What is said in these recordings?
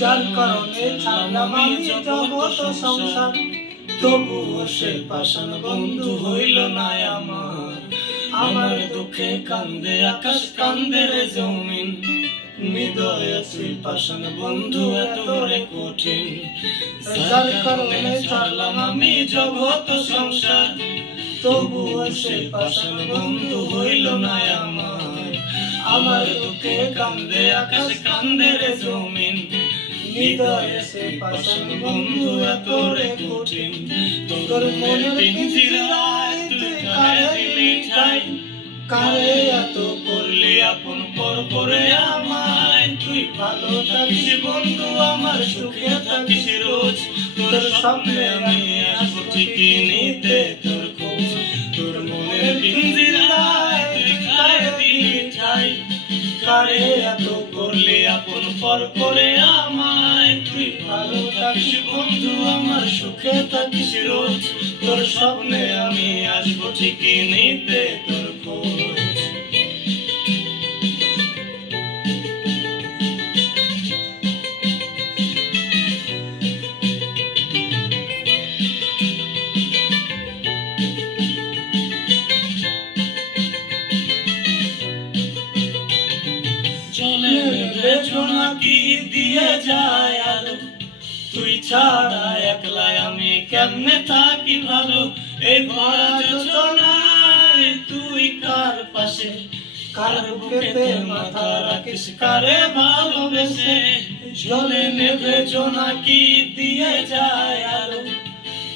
যার কারণে ছাড়লাম আমি জগৎ সংসার, তবুও সে পাষাণ বন্ধু হইল না আমার। আমার দুঃখে কান্দে আকাশ, কান্দে রে জমিন, হৃদয় আছে পাষাণ বন্ধু এত রে কঠিন। যার কারণে ছাড়লাম আমি জগৎ সংসার, তবুও সে পাষাণ বন্ধু হইল না আমার। আমার দুঃখে কান্দে আকাশ, কান্দে রে জমিন, হৃদয় আছে পাষাণ বন্ধু এত রে কঠিন। তোর মনের পিঞ্জিরায় তুই কারে দিলি ঠাই, কারে এত করলি আপন পর করে আমায়। তুই ভালো থাকিস বন্ধু আমার, সুখে থাকিস রোজ, তোর সামনে আমি আসবো ঠিকই নিতে তোর খোঁজ। তোর মনের পিঞ্জিরায় তুই কারে দিলি ঠাই, কারে এত করলি আপন পর করে আমায়। তুই ভালো থাকিস বন্ধু আমার, সুখে থাকিস রোজ, তোর স্বপ্নে আমি আসবো ঠিকই নিতে তোর খোঁজ। চলে জোনাকি দিয়ে যায় আলো, তুই ছাড়া একলা আমি কেমনে থাকি ভালো। এই ভরা যোজনায় তুই কার পাশে, কার বুকেতে মাথা রাখিস কারে ভালোবেসে। জলে নেভে জোনাকি দিয়ে যায় আলো,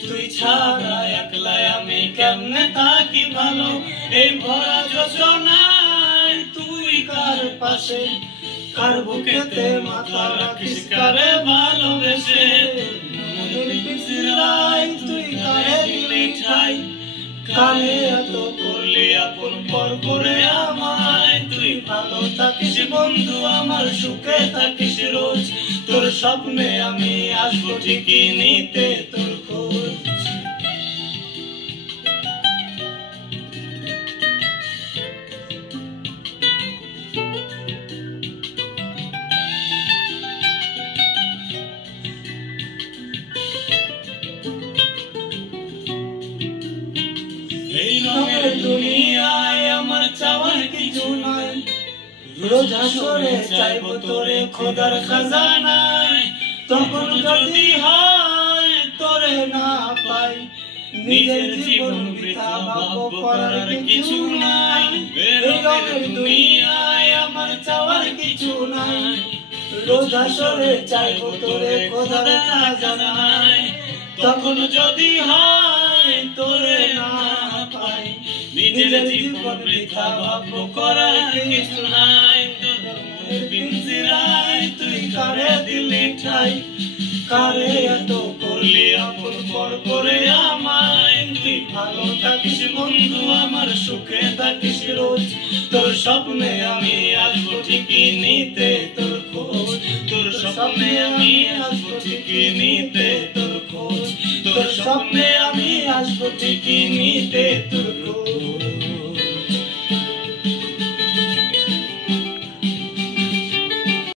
তুই ছাড়া একলা আমি কেমনে থাকি ভালো। এই ভরা যোজনায় তুই কার পাশে, কার বুকেতে মাথা রাখিস কারে ভালোবেসে। মনের পিঞ্জিরায় তুই কারে দিলি ঠাই, কারে এত করলি আপন পর করে আমায়। তুই ভালো থাকিস বন্ধু আমার, সুখে থাকিস রোজ, তোর স্বপ্নে আমি আসবো ঠিকই নিতে তোর খোঁজ। এই রঙের দুনিয়ায় আমার চাওয়ার কিছু নাই, রোজ হাসরে চাইবো তোরে খোদার খাজানায়। তখন যদি হয় তোরে না পাই, নিজের জীবন বৃথা ভাববো করার কিছু নাই। এই রঙের দুনিয়ায় আমার চাওয়ার কিছু নাই, রোজ হাসরে চাইবো তোরে খোদার খাজানায়। তখন যদি হয় তোরে না পাই, নিজের জীবন বৃথা ভাববো করার কিছু নাই। তোর পিঞ্জিরায় তুই কারে দিলি ঠাই, কারে এত করলি আপন পর করে আমায়। তুই ভালো থাকিস বন্ধু আমার, সুখে থাকিস রোজ, তোর স্বপ্নে আমি আসবো ঠিকই নিতে তোর খোঁজ। তোর স্বপ্নে আমি আসবো ঠিকই নিতে তোর খোঁজ, তোর স্বপ্নে আমি আসবো ঠিকই নিতে তোর খোঁজ।